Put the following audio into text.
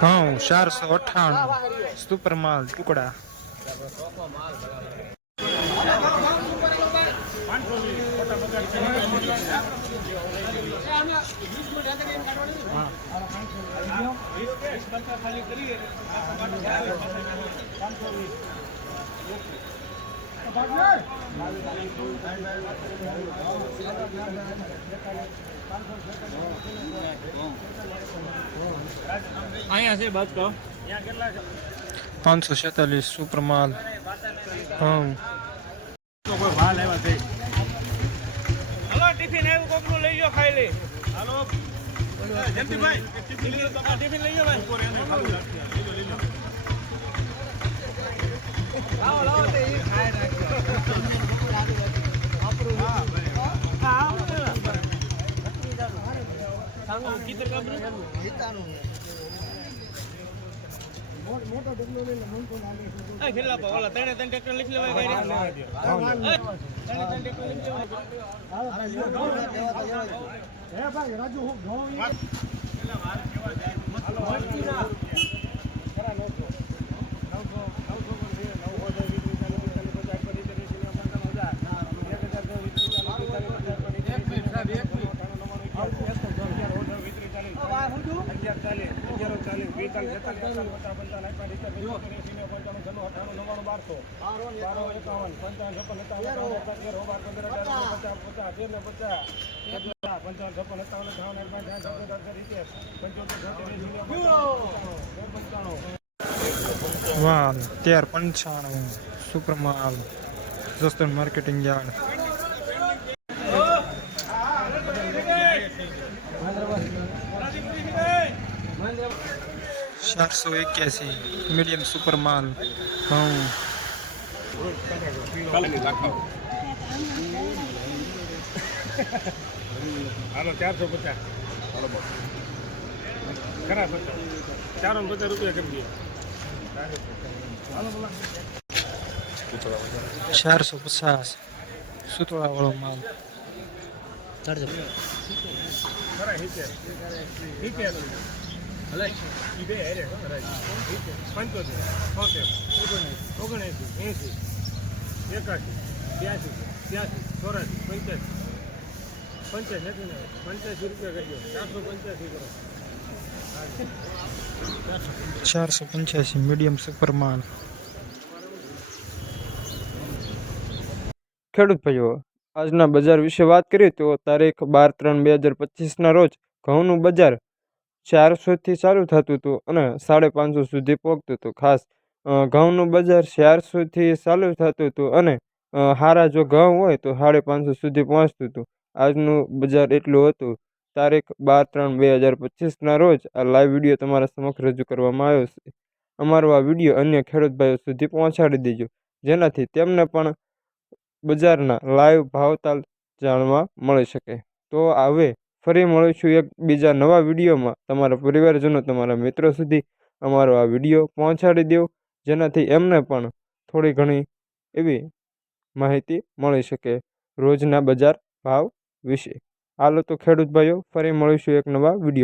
हाँ 498 सुपर माल टुकड़ा। અહીંયા છે બસ તો 547 सुपर माल। हाँ કોઈ ભાલ આવ્યા છે હાલો ટિફિન આવ્યું કોકનું લઈ જાઓ ખાઈ લે હાલો જયંતિભાઈ ટિફિન લઈ જાઓ ભાઈ લાવો લાવો તે ખાઈ નાખ્યો કીધર કાબરું હિતાનું મોટો ડબલો લઈને મનકો લાગે છે એ ખેલા પા ઓલા ત્રણે ત્રણ ટ્રેક્ટર લખી લેવાય ગાડી ત્રણે ત્રણ ટ્રેક્ટર લખી લેવાય હાલો ભાઈ હે ભાઈ રાજુ હું ઘઉં પેલા વાર કેવા જાય હાલો વાંચીના ખરા નોખો 1395 सुपर माल जस्तन मार्केटिंग यार्ड। चार सौ 81 मीडियम सुपर माल। हाँ હાલો 450 હાલો બોલ ખરા 450 રૂપિયા કરી દઈએ હાલો બોલા 450 सुतोड़ा वालों माल। ખરા હિતે હલે ઈ બે હેરે ખરા 75 76 79 80 81 82 83 84 85 રૂપિયા કરી દો 485 કરો 485 मीडियम सुपर माल। ખેડૂત ભાઈઓ આજના બજાર વિશે વાત કરીએ તો તારીખ 12/3/2025 રોજ ઘઉંનું બજાર 400 થી ચાલુ થતું હતું અને 550 સુધી પહોંચતું હતું। ખાસ ઘઉંનું બજાર 400 થી ચાલુ થતું હતું અને હારા જો ઘઉં હોય તો 550 સુધી પહોંચતું હતું। આજનું બજાર એટલું હતું। તારીખ 12/3/2025 રોજ આ લાઈવ વિડીયો તમારા સમક્ષ રજૂ કરવામાં આવ્યો છે। અમારો આ વિડીયો અન્ય ખેડૂત ભાઈઓ સુધી પહોંચાડી દેજો જેનાથી તેમને પણ બજારના લાઈવ ભાવતાલ જાણવા મળી શકે। તો હવે ફરી મળીશું એક બીજા નવા વિડીયોમાં। તમારા પરિવારજનો તમારા મિત્રો સુધી અમારો આ વિડીયો પહોંચાડી દો જેનાથી એમને પણ થોડી ઘણી એવી માહિતી મળી શકે રોજના બજાર ભાવ વિશે। હાલો તો ખેડૂત ભાઈઓ ફરી મળીશું એક નવા વિડીયો।